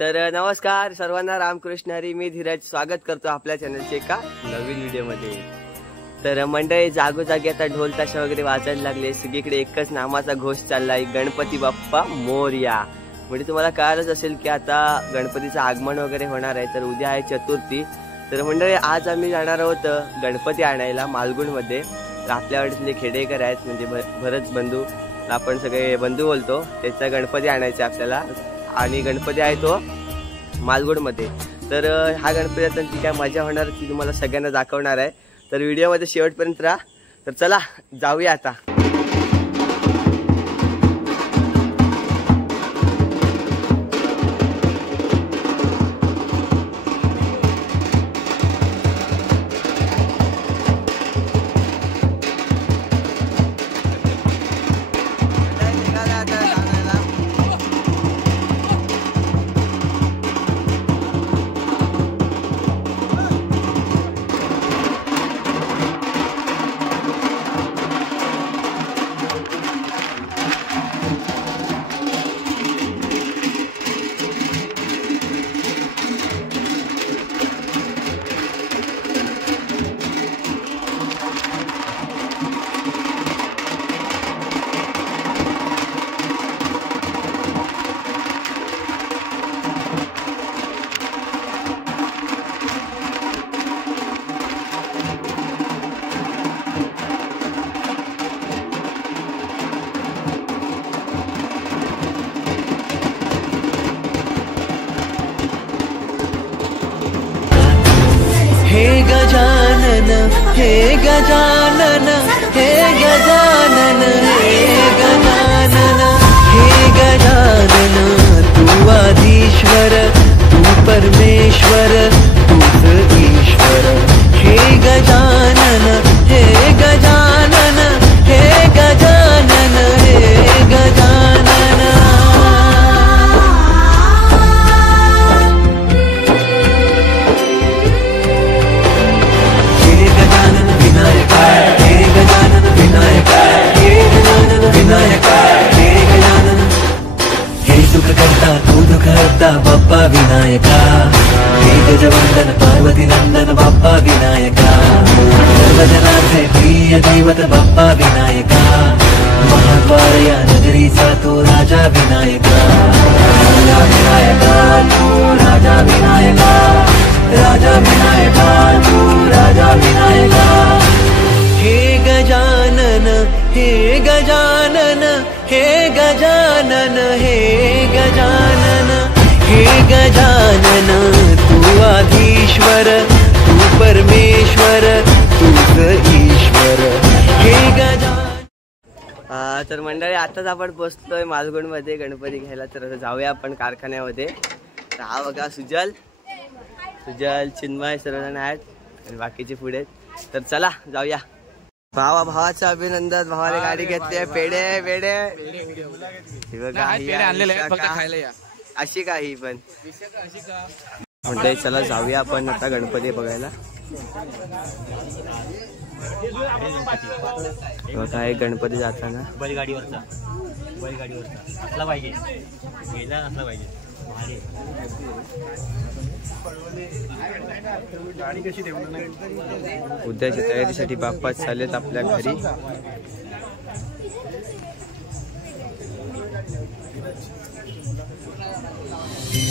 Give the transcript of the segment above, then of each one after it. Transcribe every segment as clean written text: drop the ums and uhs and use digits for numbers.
तर नमस्कार सर्वांना, रामकृष्ण हरी. मी धीरज स्वागत करतो आपल्या चॅनलचे एका नवीन व्हिडिओमध्ये. तर मंडळी, जागोजागी आता ढोल ताशा वगैरे वाजायला लागले. सगळीकडे एकच नामाचा घोष चाललाय, गणपती बाप्पा मोरया. म्हणजे तुम्हाला कळालंच असेल की आता गणपतीचं आगमन वगैरे होणार आहे. तर उद्या आहे चतुर्थी. तर मंडळी, आज आम्ही जाणार आहोत गणपती आणायला मालगुणमध्ये. तर आपल्या वाडीतले खेडेकर आहेत, म्हणजे बरेच बंधू, आपण सगळे बंधू बोलतो, त्याचा गणपती आणायचा आपल्याला. आणि गणपती आहे तो मालगुणमध्ये. तर हा गणपती आता ती काय मजा होणार ती तुम्हाला सगळ्यांना दाखवणार आहे. तर व्हिडिओमध्ये शेवटपर्यंत राहा. तर चला जाऊया आता. हे गजानन, हे गजानन, हे गजानन, हे गजानन, हे गजानन. तू आदिश्वर, तू परमेश्वर, तूच ईश्वर. हे गजानन, हे गजानन, हे गजानन, हे गजानन. बाप्पा विनायका, हे गजवंदन पार्वती नंदन बाप्पा विनायका. सर्वजनांचे प्रिय दैवत बाप्पा विनायका. महाद्वार या नगरीचा तो राजा विनायका. राजा विनायका, तू राजा विनायका. राजा विनायका, तू राजा विनायका. हे गजानन, हे गजानन, हे गजानन, हे गजानन, हे गजानन. तू आधीश्वर, तू परमेश्वर, तूच ईश्वर. हे गजानन. तर मंडळी, आताच आपण पोहोचलोय मालगुणमध्ये गणपती घ्यायला. तर जाऊया आपण कारखान्यामध्ये. तर हा बघा सुजल, चिन्मय सर्वजण आहेत आणि बाकीचे पुढे. तर चला जाऊया. भावाचं अभिनंदन. भावाने गाडी घेतली. पेढे अशी काही पण म्हणते. चला जाऊया आपण आता गणपती बघायला. काय गणपती जाताना बैलगाडीवरचा असला पाहिजे, गेला नसला पाहिजे. उद्याच्या तयारीसाठी बाप्पा चाललेत आपल्या घरी.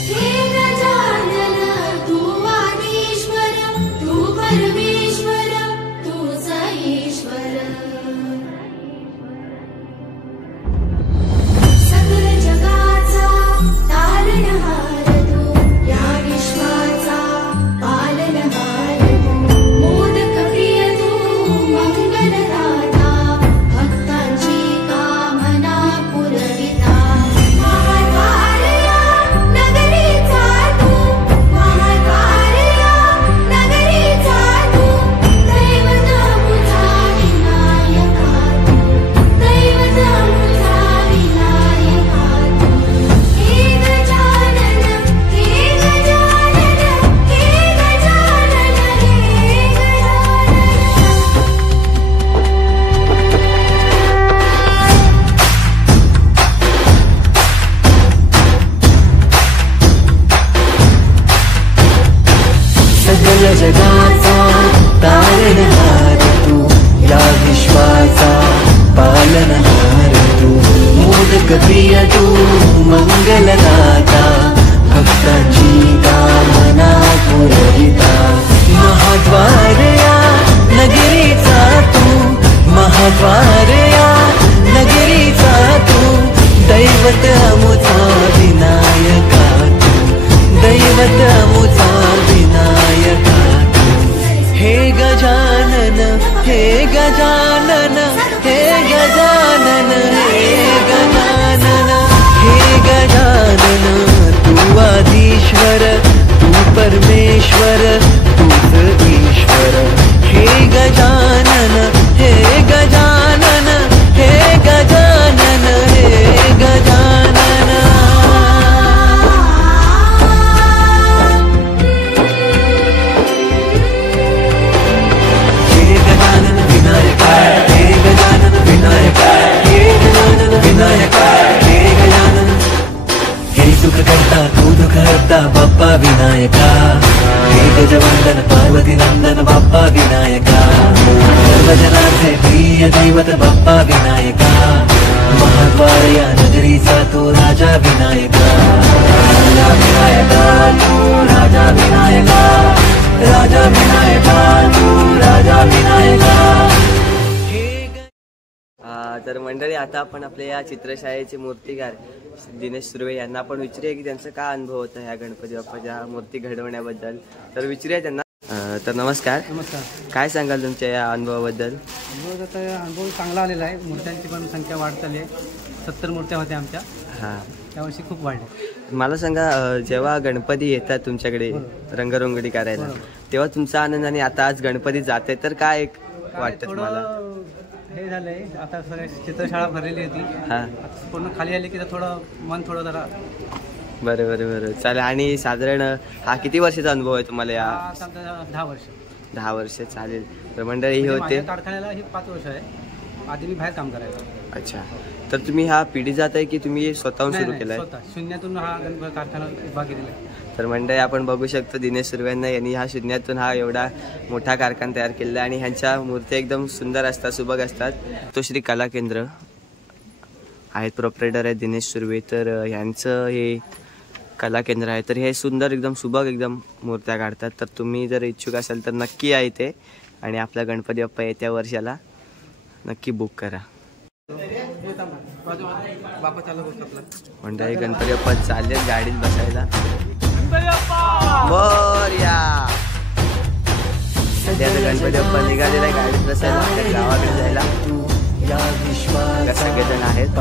हे गजानन, तू आदिश्वर, तू परमेश्वर, तूच ईश्वर. सकल जगाचा तारणहार तू, या विश्वाचा पालनहार तू. मोदक प्रिय तू, मंगलदाता, भक्तांची कामना पुरविता. जगाचा तारणहार तू, या विश्वाचा पालनहार तू, मोदक प्रिय तू, मंगलदाता, भक्तांची कामना पुरविता, महाद्वार या नगरीचा तू, महाद्वार या नगरीचा तू, दैवत अमुचा विनायका तू, दैवत अमुचा विनायका तू, हे गजानन, हे गजानन, हे गजानन, हे गजानन, हे गजानन, तू आदिश्वर, तू परमेश्वर, तूच ईश्वर, हे गजानन, हे गजानन, हे गजानन, हे गजानन. हे गजानन विनायका, हे गजानन विनायका, हे गजानन विनायका, हे गजानन. हे सुख करता तू दुःख हरता बाप्पा विनायका, हे गजवंदन पार्वती नंदन बाप्पा विनायका, सर्वजनांचे प्रिय दैवत बाप्पा विनायका, महाद्वार या नगरीचा तो राजा विनायका, राजा विनायका तू, राजा विनायका, राजा विनायका तू, राजा विनायका. तर मंडळी आता आपण आपल्या या चित्रशाळेचे मूर्तिकार दिनेश सुर्वे यांना आपण विचारूया की त्यांचा काय अनुभव होता ह्या गणपती बाप्पाच्या मूर्ती घडवण्याबद्दल. तर विचारूया त्यांना. तर नमस्कार. नमस्कार. काय सांगाल तुमच्या या अनुभवाबद्दल? अनुभव चांगला आलेला आहे. मूर्त्यांची पण संख्या वाढत चालली आहे. 70 मूर्त्या होत्या आमच्या, हां, त्यावर्षी खूप वाढले. मला सांगा, जेव्हा गणपती येतात तुमच्याकडे रंगरंगोटी करायला, तेव्हा तुमचा आनंद आणि आता आज गणपती जाते तर काय एक वाटतं तुम्हाला? हे झालंय, आता सगळ्या चित्रशाळा भरलेली होती, हां, आता पूर्ण खाली आली की थोडं मन थोडं जरा. बरं बरं बरं, चालेल. आणि साधारण हा किती वर्षाचा अनुभव आहे तुम्हाला या? 10 वर्ष. 10 वर्ष, चालेल. तर मंडळी ही होते. माझ्या कारखान्याला ही 5 वर्ष आहे. आधी मी बाहेर काम करायचो. अच्छा, तर तुम्ही हा पिढी जात आहे की तुम्ही स्वतःहून सुरू केलाय? स्वतः शून्यातून हा गणपती कारखाना उभा केलेला आहे. तर मंडळी आपण बघू शकतो दिनेश सुर्व्यांना यांनी हा शून्यातून हा एवढा मोठा कारखाना तयार केलेला आहे आणि ह्यांच्या मूर्त्या एकदम सुंदर असतात, सुबक असतात. तो श्री कला केंद्र आहेत, प्रोप्रायटर आहेत दिनेश सुर्वे. तर ह्यांचं हे कला केंद्र आहे. तर हे सुंदर एकदम सुबक एकदम मूर्त्या काढतात. तर तुम्ही जर इच्छुक असाल तर नक्की या इथे आणि आपला गणपती बाप्पा येत्या वर्षाला नक्की बुक करा. मंडळी गणपती बाप्पा चालले गाडीत बसायला. मोरया. सध्या गणपती बाप्पा निघालेला आहे गाडीत बसायला, आपल्या गावाकडे जायला. सगळेजण आहेत. हे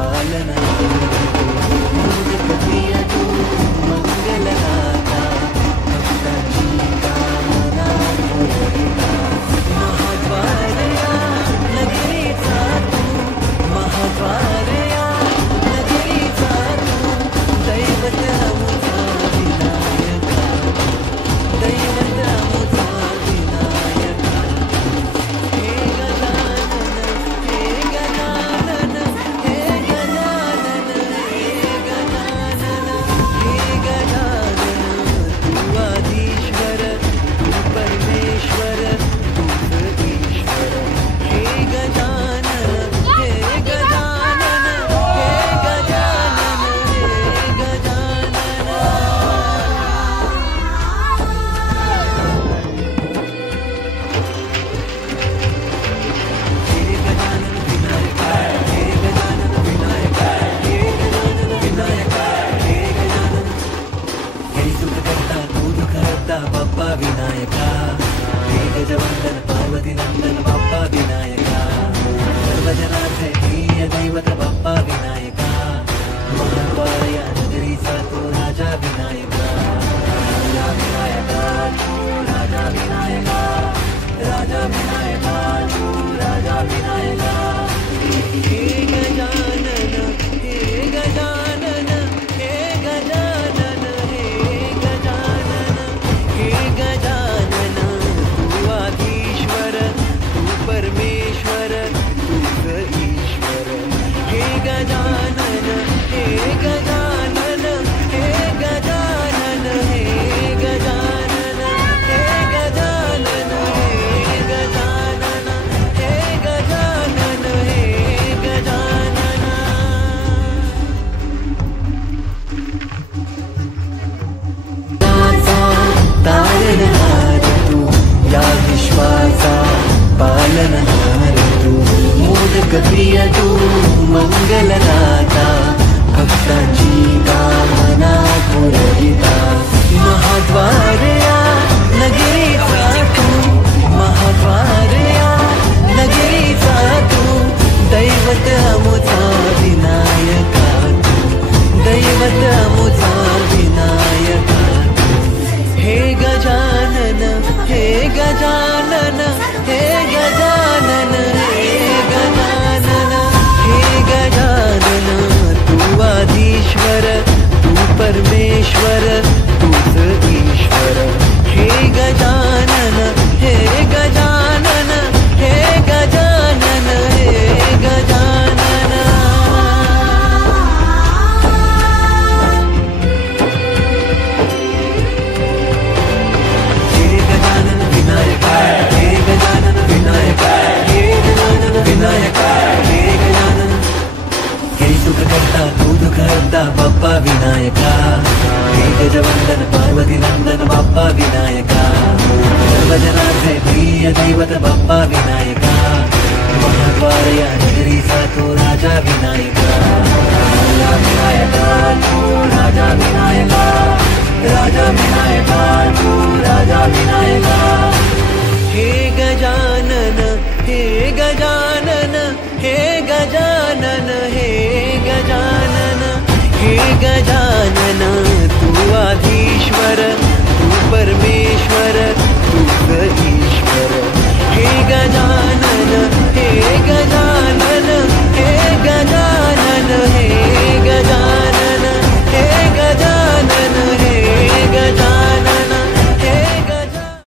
पालनहार तू मोदक प्रिय तू मंगलदाता भक्तांची कामना पुरविता महाद्वारया नगरीचा तू महाद्वारया नगरीचा तू दैवत अमुचा विनायका तू दैवत अमुचा विनायका तू हे गजानन हे गजानन हे गजानन हे गजानन हे गजानन तू आधीश्वर तू परमेश्वर तूच ईश्वर हे गजानन हे गजानन हे गजानन हे गजानन हे गजानन विनायका हे गजानन विनायका हे गजानन विनायका हे गजानन हे सुख करता तू दुःख हरता बाप्पा विनायका हे गजवंदन पार्वती नंदन बाप्पा विनायका सर्वजनांचे प्रिय दैवत बाप्पा विनायका महाद्वार या नगरीचा तो राजा विनायका राजा विनायका तू राजा विनायका